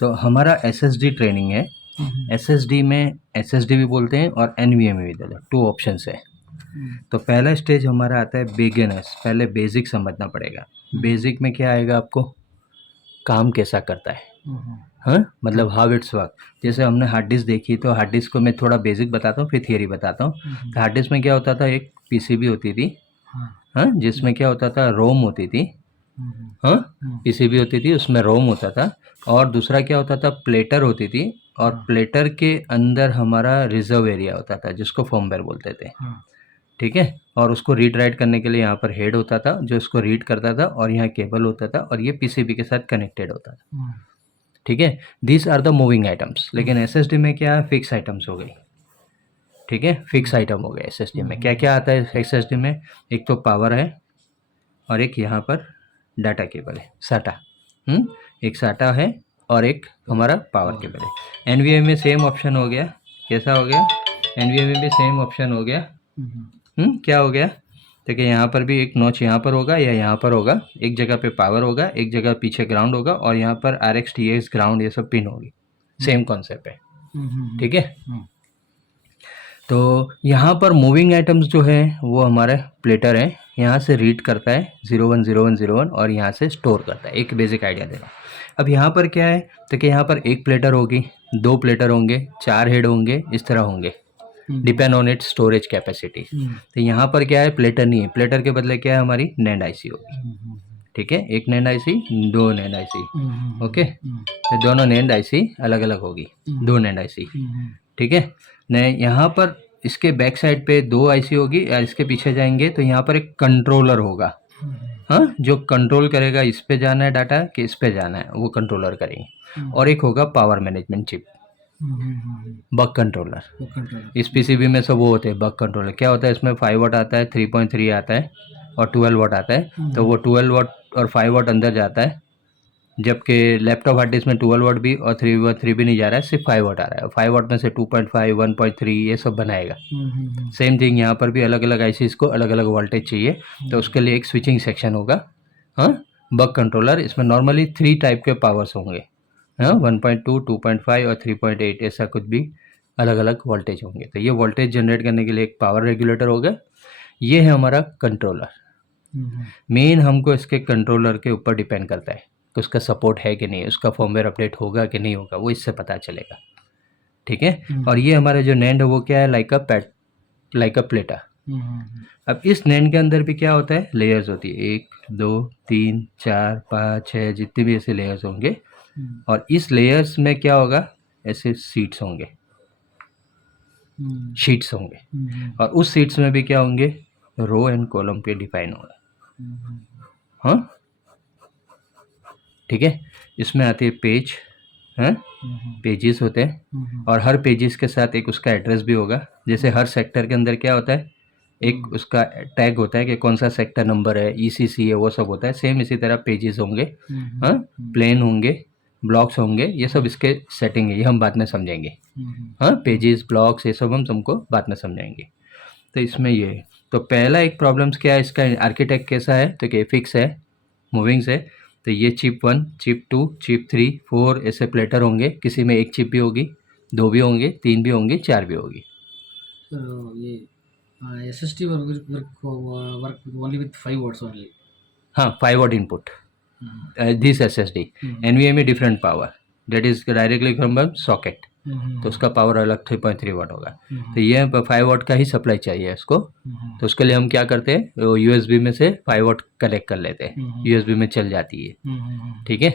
तो हमारा SSD training है। एसएसडी में एसएसडी भी बोलते हैं और एनवीएमए भी बोलते हैं, 2 ऑप्शंस है। तो पहला स्टेज हमारा आता है बिगिनर्स, पहले बेसिक समझना पड़ेगा। बेसिक में क्या आएगा आपको, काम कैसा करता है, हाँ मतलब हाउ इट्स वर्क। जैसे हमने हार्ड डिस्क देखी, तो हार्ड डिस्क को मैं थोड़ा बेसिक बताता हूँ फिर थियरी बताता हूँ। तो हार्ड डिस्क में क्या होता था, एक पीसीबी होती थी, हाँ जिसमें क्या होता था, रोम होती थी, हाँ पीसीबी होती थी उसमें रोम होता था, और दूसरा क्या होता था, प्लेटर होती थी, और प्लेटर के अंदर हमारा रिजर्व एरिया होता था जिसको फर्मवेयर बोलते थे, ठीक है। और उसको रीड राइट करने के लिए यहाँ पर हेड होता था जो इसको रीड करता था, और यहाँ केबल होता था, और ये पीसीबी के साथ कनेक्टेड होता था, ठीक है। This are the moving items. लेकिन एसएसडी में क्या है, फिक्स आइटम्स हो गई, ठीक है, फिक्स आइटम हो गए। एसएसडी में क्या क्या आता है, एसएसडी में एक तो पावर है, और एक यहाँ पर डाटा केबल है, साटा, एक साटा है, और एक हमारा पावर केबल है। एनवीएमए में सेम ऑप्शन हो गया, कैसा हो गया, एनवीएमए में सेम ऑप्शन हो गया, क्या हो गया, देखिए यहाँ पर भी एक नॉच यहाँ पर होगा या यहाँ पर होगा, एक जगह पे पावर होगा, एक जगह पीछे ग्राउंड होगा, और यहाँ पर RX TX ग्राउंड ये सब पिन होगी, सेम कॉन्सेप्ट है, ठीक है। तो यहाँ पर मूविंग आइटम्स जो है वो हमारा प्लेटर है, यहाँ से रीड करता है 010101 और यहाँ से स्टोर करता है, एक बेसिक आइडिया देगा। अब यहाँ पर क्या है, तो कि यहाँ पर एक प्लेटर होगी, 2 प्लेटर होंगे, 4 हेड होंगे, इस तरह होंगे, depend on it's storage capacity. तो यहाँ पर क्या है, प्लेटर नहीं है, प्लेटर के बदले क्या है, हमारी नैंड आईसी होगी, ठीक है, एक NAND IC 2 NAND IC, okay, तो दोनों नैंड आईसी अलग अलग होगी, 2 नैंड आईसी, ठीक है। न यहाँ पर इसके बैक साइड पे 2 आईसी होगी, या इसके पीछे जाएंगे तो यहाँ पर एक कंट्रोलर होगा, हाँ जो कंट्रोल करेगा इस पे जाना है डाटा कि इस पे जाना है, वो कंट्रोलर करेंगे। और एक होगा power management chip, buck controller. इस पीसीबी में सब वो होते हैं बक कंट्रोलर। क्या होता है, इसमें 5 वाट आता है, 3.3 आता है, और 12 वाट आता है। तो वो 12 वाट और 5 वाट अंदर जाता है, जबकि लैपटॉप हार्ड डिस्क में 12 वाट भी और 3 भी नहीं जा रहा है, सिर्फ 5 वाट आ रहा है। 5 वाट में से 2.5, 1.3 ये सब बनाएगा। सेम थिंग यहाँ पर भी अलग अलग आईसीज को अलग अलग वोल्टेज चाहिए, तो उसके लिए एक स्विचिंग सेक्शन होगा, हाँ बक कंट्रोलर। इसमें नॉर्मली 3 टाइप के पावर्स होंगे, हाँ 1.2, 2.5 और 3.8, ऐसा कुछ भी अलग अलग वोल्टेज होंगे। तो ये वोल्टेज जनरेट करने के लिए एक पावर रेगुलेटर होगा। ये है हमारा कंट्रोलर। मेन हमको इसके कंट्रोलर के ऊपर डिपेंड करता है कि उसका सपोर्ट है कि नहीं, उसका फॉर्मवेयर अपडेट होगा कि नहीं होगा, वो इससे पता चलेगा, ठीक है। और ये हमारा जो नैंड है वो क्या है, लाइक अ प्लेटर। अब इस नैंड के अंदर भी क्या होता है, लेयर्स होती है, 1 2 3 4 5 6 जितने भी ऐसे लेयर्स होंगे, और इस लेयर्स में क्या होगा, ऐसे शीट्स होंगे, और उस शीट्स में भी क्या होंगे, रो एंड कॉलम पे डिफाइन होगा, हाँ ठीक है। इसमें आती है पेज, हैं पेजेस होते हैं, और हर पेजेस के साथ एक उसका एड्रेस भी होगा। जैसे हर सेक्टर के अंदर क्या होता है, एक उसका टैग होता है कि कौन सा सेक्टर नंबर है, ECC है, वो सब होता है। सेम इसी तरह पेजेस होंगे, हाँ प्लेन होंगे, ब्लॉक्स होंगे, ये सब इसके सेटिंग है, ये हम बाद में समझेंगे, हाँ पेजेस ब्लॉक्स ये सब हम तुमको बाद में समझाएंगे। तो इसमें ये है। तो पहला एक प्रॉब्लम्स क्या है, इसका आर्किटेक्ट कैसा है, तो कि फिक्स है, मूविंग्स है। तो ये चिप 1, चिप 2, चिप 3, 4 ऐसे प्लेटर होंगे, किसी में एक चिप भी होगी, 2 भी होंगे, 3 भी होंगे, 4 भी होगी। So ये SSD work only with 5 watts only. हाँ 5 watt input this SSD। NVMe different power, that is directly from socket, तो उसका पावर अलग 3.3 वाट होगा। तो ये 5 वाट का ही सप्लाई चाहिए इसको। तो उसके लिए हम क्या करते हैं, वो USB में से 5 वाट कनेक्ट कर लेते हैं, USB में चल जाती है, ठीक है।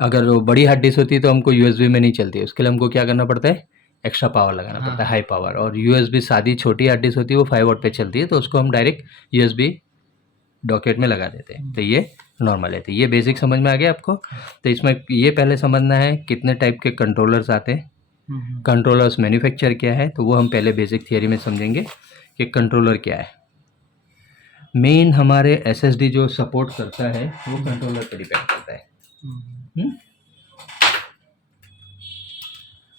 अगर वो बड़ी हार्ड डिस्क होती है तो हमको USB में नहीं चलती है, उसके लिए हमको क्या करना पड़ता है, एक्स्ट्रा पावर लगाना पड़ता है, हाई पावर। और USB सादी छोटी हार्ड डिस्क होती है वो 5 वाट पे चलती है, तो उसको हम डायरेक्ट USB डॉकेट में लगा देते हैं। तो ये नॉर्मल है। तो ये बेसिक समझ में आ गया आपको। तो इसमें ये पहले समझना है कितने टाइप के कंट्रोलर्स आते हैं, कंट्रोलर्स मैन्युफैक्चर क्या है, तो वो हम पहले बेसिक थियरी में समझेंगे कि कंट्रोलर क्या है। मेन हमारे SSD जो सपोर्ट करता है वो कंट्रोलर पर डिपेंड करता है।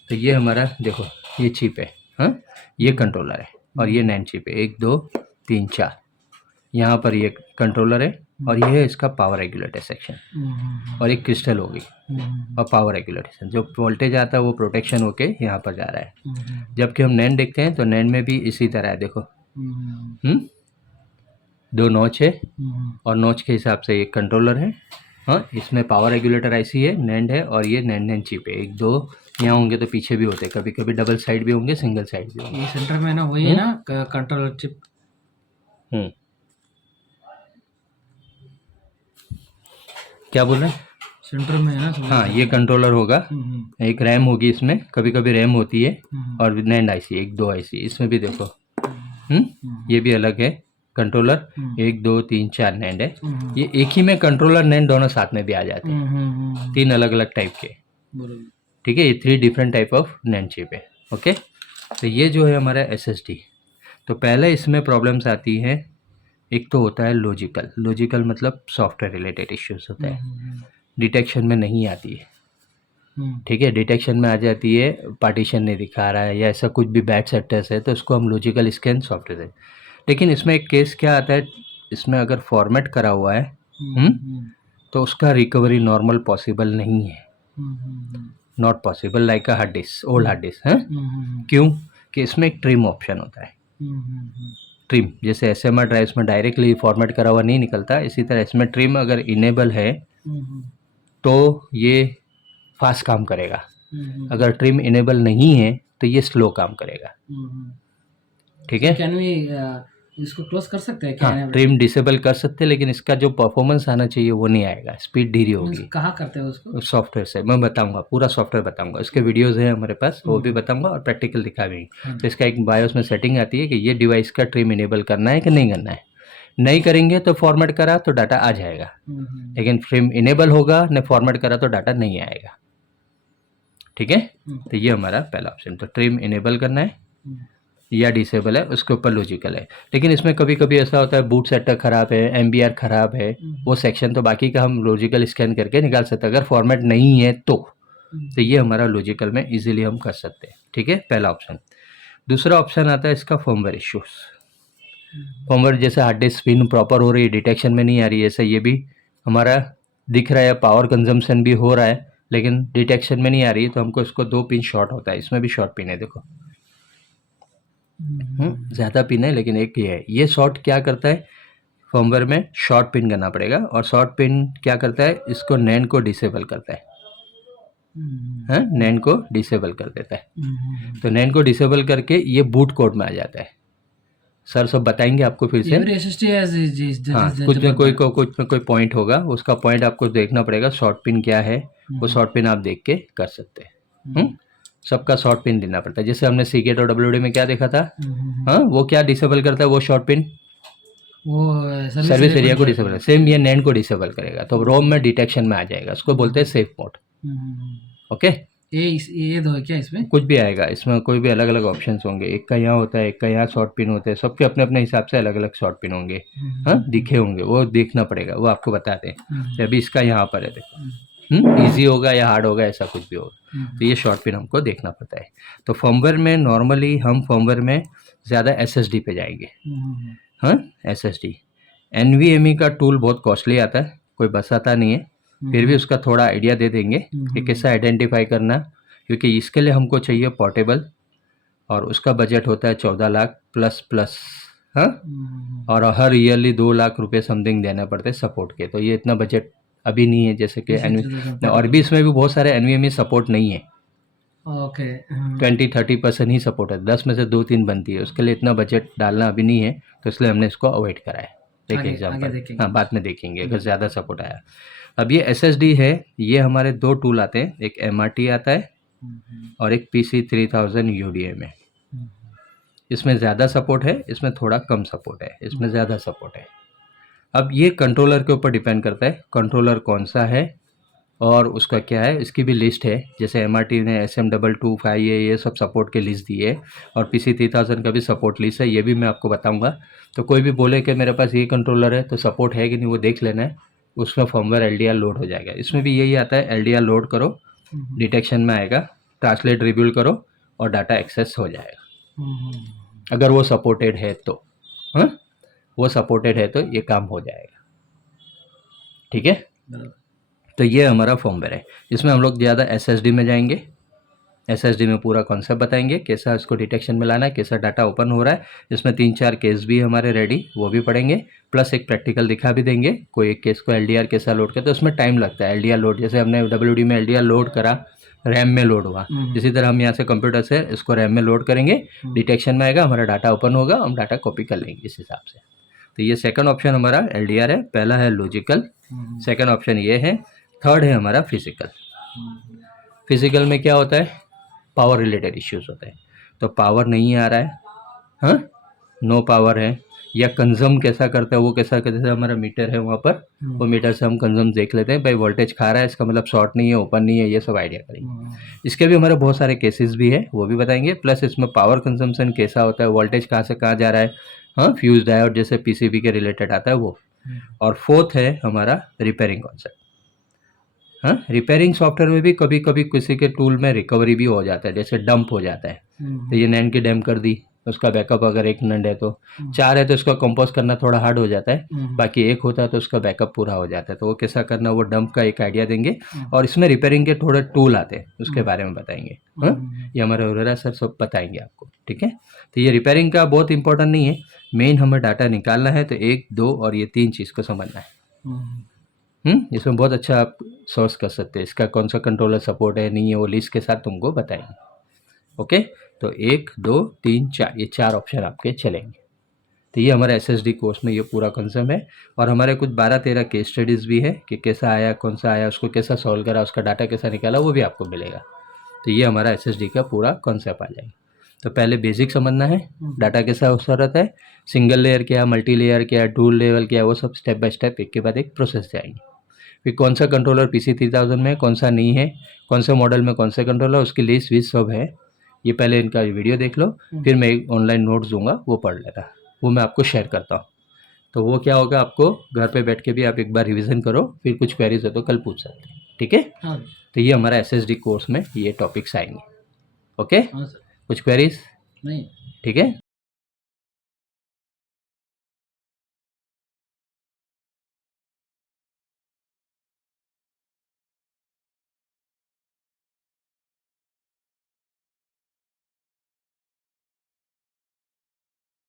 तो ये हमारा देखो, ये चिप है, हाँ ये कंट्रोलर है, और ये नैंड चिप है, 1 2 3 4। यहाँ पर ये कंट्रोलर है, और ये है इसका पावर रेगुलेटर सेक्शन, और एक क्रिस्टल होगी और पावर रेगुलेटर। जो वोल्टेज आता है वो प्रोटेक्शन होके यहाँ पर जा रहा है। जबकि हम नैन देखते हैं तो नैन में भी इसी तरह है, देखो दो नॉच है और नॉच के हिसाब से एक कंट्रोलर है। हाँ, इसमें पावर रेगुलेटर आईसी है, नैंड है, और ये नैंड चिप है। एक दो यहाँ होंगे तो पीछे भी होते हैं, कभी कभी डबल साइड भी होंगे, सिंगल साइड भी होंगे। ये सेंटर में ना वही है ना कंट्रोलर चिप। क्या बोल रहे हैं? सेंटर में है ना तो हाँ, ये कंट्रोलर होगा, एक रैम होगी इसमें, कभी कभी रैम होती है, और नैंड आईसी, एक दो आईसी इसमें भी देखो। ये भी अलग है कंट्रोलर, 1 2 3 4 नैंड है। ये एक ही में कंट्रोलर नैंड दोनों साथ में भी आ जाते हैं, 3 अलग अलग टाइप के। ठीक है, ये 3 different type of NAND chip है। ओके, तो ये जो है हमारा एसएसडी। तो पहले इसमें प्रॉब्लम्स आती हैं, एक तो होता है लॉजिकल मतलब सॉफ्टवेयर रिलेटेड इश्यूज होता है, डिटेक्शन में नहीं आती है। ठीक है, डिटेक्शन में आ जाती है, पार्टीशन नहीं दिखा रहा है या ऐसा कुछ भी बैड सेक्टर्स है, तो इसको हम लॉजिकल स्कैन सॉफ्टवेयर है। लेकिन इसमें एक केस क्या आता है, इसमें अगर फॉर्मेट करा हुआ है तो उसका रिकवरी नॉर्मल पॉसिबल नहीं है, not possible like a hard disk, old hard disk है। क्यों? कि इसमें एक ट्रिम ऑप्शन होता है। ट्रिम जैसे एसएमआर ड्राइव्स में डायरेक्टली फॉर्मेट करा हुआ नहीं निकलता, इसी तरह इसमें ट्रिम अगर इनेबल है तो ये फास्ट काम करेगा, अगर ट्रिम इनेबल नहीं है तो ये स्लो काम करेगा। ठीक है, कैन वी इसको क्लोज कर सकते हैं क्या? हाँ, ट्रिम डिसेबल कर सकते हैं, लेकिन इसका जो परफॉर्मेंस आना चाहिए वो नहीं आएगा, स्पीड धीरे होगी। कहाँ करते हैं उसको? सॉफ्टवेयर से मैं बताऊंगा, पूरा सॉफ्टवेयर बताऊंगा, इसके वीडियोस हैं हमारे पास, वो भी बताऊंगा और प्रैक्टिकल दिखा भी। तो इसका एक बायोस में सेटिंग आती है कि ये डिवाइस का ट्रिम इनेबल करना है कि नहीं करना है। नहीं करेंगे तो फॉर्मेट करा तो डाटा आ जाएगा, लेकिन ट्रिम इनेबल होगा न फॉर्मेट करा तो डाटा नहीं आएगा। ठीक है, तो ये हमारा पहला ऑप्शन, तो ट्रिम इनेबल करना है या डिसेबल है, उसके ऊपर लॉजिकल है। लेकिन इसमें कभी कभी ऐसा होता है बूट सेटअप खराब है, एमबीआर खराब है, वो सेक्शन तो बाकी का हम लॉजिकल स्कैन करके निकाल सकते हैं, अगर फॉर्मेट नहीं है तो ये हमारा लॉजिकल में इजीली हम कर सकते हैं। ठीक है, पहला ऑप्शन। दूसरा ऑप्शन आता है इसका फर्मवेयर इश्यूज। फर्मवेयर जैसे हार्ड डिस्क स्पिन प्रॉपर हो रही है, डिटेक्शन में नहीं आ रही है, ऐसा ये भी हमारा दिख रहा है, पावर कंजम्पशन भी हो रहा है लेकिन डिटेक्शन में नहीं आ रही है, तो हमको इसको 2 पिन शॉर्ट होता है। इसमें भी शॉर्ट पिन है, देखो ज़्यादा पिन है लेकिन एक ये है। ये शॉर्ट क्या करता है, फर्मवेयर में शॉर्ट पिन करना पड़ेगा, और शॉर्ट पिन क्या करता है, इसको नैन को डिसेबल करता है, नैन को डिसेबल कर देता है। तो नैन को डिसेबल करके ये बूट कोड में आ जाता है। सर सब बताएंगे आपको फिर से। हाँ, कुछ में कोई पॉइंट होगा, उसका पॉइंट आपको देखना पड़ेगा, शॉर्ट पिन क्या है वो शॉर्ट पिन आप देख के कर सकते हैं। सबका शॉर्ट पिन देना पड़ता है, जैसे हमने सीगेट और डब्ल्यूडी में क्या देखा था। हाँ, वो क्या डिसेबल करता है, वो शॉर्ट पिन वो सर्विस एरिया को डिसेबल, सेम ये नैन को डिसेबल करेगा, तो रोम में डिटेक्शन में आ जाएगा, उसको बोलते हैं सेफ मोड। ओके, ये दो है क्या इसमें? कुछ भी आएगा इसमें, कोई भी अलग अलग ऑप्शंस होंगे, एक का यहाँ होता है, एक का यहाँ शॉर्ट पिन होते हैं, सबके अपने अपने हिसाब से अलग अलग शॉर्ट पिन होंगे। हाँ, दिखे होंगे, वो देखना पड़ेगा, वो आपको बताते हैं। अभी इसका यहाँ पर है, देखो इजी होगा या हार्ड होगा, ऐसा कुछ भी होगा, तो ये शॉर्ट पिन हमको देखना पड़ता है। तो फर्मवेयर में नॉर्मली हम फर्मवेयर में ज़्यादा एसएसडी पे जाएंगे। हाँ, एसएसडी एनवीएमई का टूल बहुत कॉस्टली आता है, कोई बताता नहीं है, फिर भी उसका थोड़ा आइडिया दे देंगे कि कैसे आइडेंटिफाई करना, क्योंकि इसके लिए हमको चाहिए पोर्टेबल, और उसका बजट होता है 14 लाख प्लस। हाँ, और हर ईयरली 2 लाख रुपए समथिंग देना पड़ते हैं सपोर्ट के, तो ये इतना बजट अभी नहीं है, जैसे कि और भी इसमें भी बहुत सारे एनवीएमई सपोर्ट नहीं है। ओके, 20-30% ही सपोर्ट है, 10 में से 2-3 बनती है, उसके लिए इतना बजट डालना अभी नहीं है, तो इसलिए हमने इसको अवॉइड करा है। एक एग्जाम्पल, हाँ बाद में देखेंगे अगर ज़्यादा सपोर्ट आया। अब ये एसएसडी है, ये हमारे 2 टूल आते हैं, एक एमआरटी आता है और एक PC3000 UDM है। इसमें ज़्यादा सपोर्ट है, इसमें थोड़ा कम सपोर्ट है, इसमें ज़्यादा सपोर्ट है। अब ये कंट्रोलर के ऊपर डिपेंड करता है, कंट्रोलर कौन सा है और उसका क्या है, इसकी भी लिस्ट है। जैसे एमआरटी ने SM225 ये सब सपोर्ट के लिस्ट दी है, और PC3000 का भी सपोर्ट लिस्ट है, ये भी मैं आपको बताऊंगा। तो कोई भी बोले कि मेरे पास ये कंट्रोलर है तो सपोर्ट है कि नहीं, वो देख लेना है, उसमें फर्मवेयर LDR लोड हो जाएगा। इसमें भी यही आता है, LDR लोड करो, डिटेक्शन में आएगा, ट्रांसलेट रिव्यूल करो और डाटा एक्सेस हो जाएगा, अगर वो सपोर्टेड है तो। हाँ, वो सपोर्टेड है तो ये काम हो जाएगा। ठीक है। बराबर। तो ये हमारा फर्मवेयर है, जिसमें हम लोग ज़्यादा एसएसडी में जाएंगे, एसएसडी में पूरा कॉन्सेप्ट बताएंगे, कैसा उसको डिटेक्शन में लाना है, कैसा डाटा ओपन हो रहा है। इसमें 3-4 केस भी हमारे रेडी, वो भी पढ़ेंगे, प्लस एक प्रैक्टिकल दिखा भी देंगे, कोई एक केस को एलडीआर कैसा लोड करते हैं। तो उसमें टाइम लगता है एलडीआर लोड, जैसे हमने डब्ल्यूडी में एलडीआर लोड करा, रैम में लोड हुआ, इसी तरह हम यहाँ से कंप्यूटर से इसको रैम में लोड करेंगे, डिटेक्शन में आएगा, हमारा डाटा ओपन होगा, हम डाटा कॉपी कर लेंगे इस हिसाब से। तो ये सेकंड ऑप्शन हमारा एलडीआर है, पहला है लॉजिकल, सेकंड ऑप्शन ये है, थर्ड है हमारा फिजिकल। फिजिकल में क्या होता है, पावर रिलेटेड इश्यूज होते हैं। तो पावर नहीं आ रहा है, हाँ, नो पावर है, या कंज्यूम कैसा करता है वो कैसा करता है, जैसे हमारा मीटर है वहाँ पर, वो मीटर से हम कंज्यूम देख लेते हैं, भाई वोल्टेज खा रहा है, इसका मतलब शॉर्ट नहीं है, ओपन नहीं है, ये सब आइडिया करेंगे। इसके भी हमारे बहुत सारे केसेस भी है, वो भी बताएंगे, प्लस इसमें पावर कंजम्पशन कैसा होता है, वोल्टेज कहाँ से कहाँ जा रहा है, हाँ, फ्यूज डायोड जैसे पीसीबी के रिलेटेड आता है वो। और फोर्थ है हमारा रिपेयरिंग कॉन्सेप्ट। हाँ, रिपेयरिंग सॉफ्टवेयर में भी कभी कभी किसी के टूल में रिकवरी भी हो जाता है, जैसे डंप हो जाता है, तो ये नैन की डैम कर दी, उसका बैकअप अगर एक नंड है तो, 4 है तो उसका कंपोज करना थोड़ा हार्ड हो जाता है, बाकी 1 होता है तो उसका बैकअप पूरा हो जाता है। तो वो कैसा करना, वो डंप का एक आइडिया देंगे, और इसमें रिपेयरिंग के थोड़े टूल आते हैं, उसके बारे में बताएंगे। हाँ, ये हमारे अरोरा सर सब बताएंगे आपको, ठीक है। तो ये रिपेयरिंग का बहुत इंपॉर्टेंट नहीं है, मेन हमें डाटा निकालना है, तो 1, 2 और ये 3 चीज़ को समझना है। इसमें बहुत अच्छा आप सोर्स कर सकते हैं, इसका कौन सा कंट्रोलर सपोर्ट है नहीं है, वो लिस्ट के साथ तुमको बताएंगे। ओके, तो 1, 2, 3, 4 ये 4 ऑप्शन आपके चलेंगे। तो ये हमारे एसएसडी कोर्स में ये पूरा कंसेप्ट है, और हमारे कुछ 12-13 केस स्टडीज़ भी है कि कैसा आया, कौन सा आया, उसको कैसा सॉल्व करा, उसका डाटा कैसा निकाला, वो भी आपको मिलेगा। तो ये हमारा एसएसडी का पूरा कॉन्सेप्ट आ जाएगा। तो पहले बेसिक समझना है, डाटा कैसा हो रहता है, सिंगल लेयर क्या, मल्टी लेयर क्या, टूल लेवल क्या, वो सब स्टेप बाय स्टेप एक के बाद एक प्रोसेस जाएंगे। फिर कौन सा कंट्रोलर PC3000 में कौन सा नहीं है, कौन से मॉडल में कौन से कंट्रोलर, उसकी लिस्ट विस्ट सब है, ये पहले इनका वीडियो देख लो, फिर मैं एक ऑनलाइन नोट्स दूंगा, वो पढ़ लेना, वो मैं आपको शेयर करता हूँ। तो वो क्या होगा, आपको घर पे बैठ के भी आप एक बार रिवीजन करो, फिर कुछ क्वेरीज हो तो कल पूछ सकते हैं, ठीक है। तो ये हमारा SSD कोर्स में ये टॉपिक्स आएंगे। ओके, कुछ क्वेरीज नहीं, ठीक है।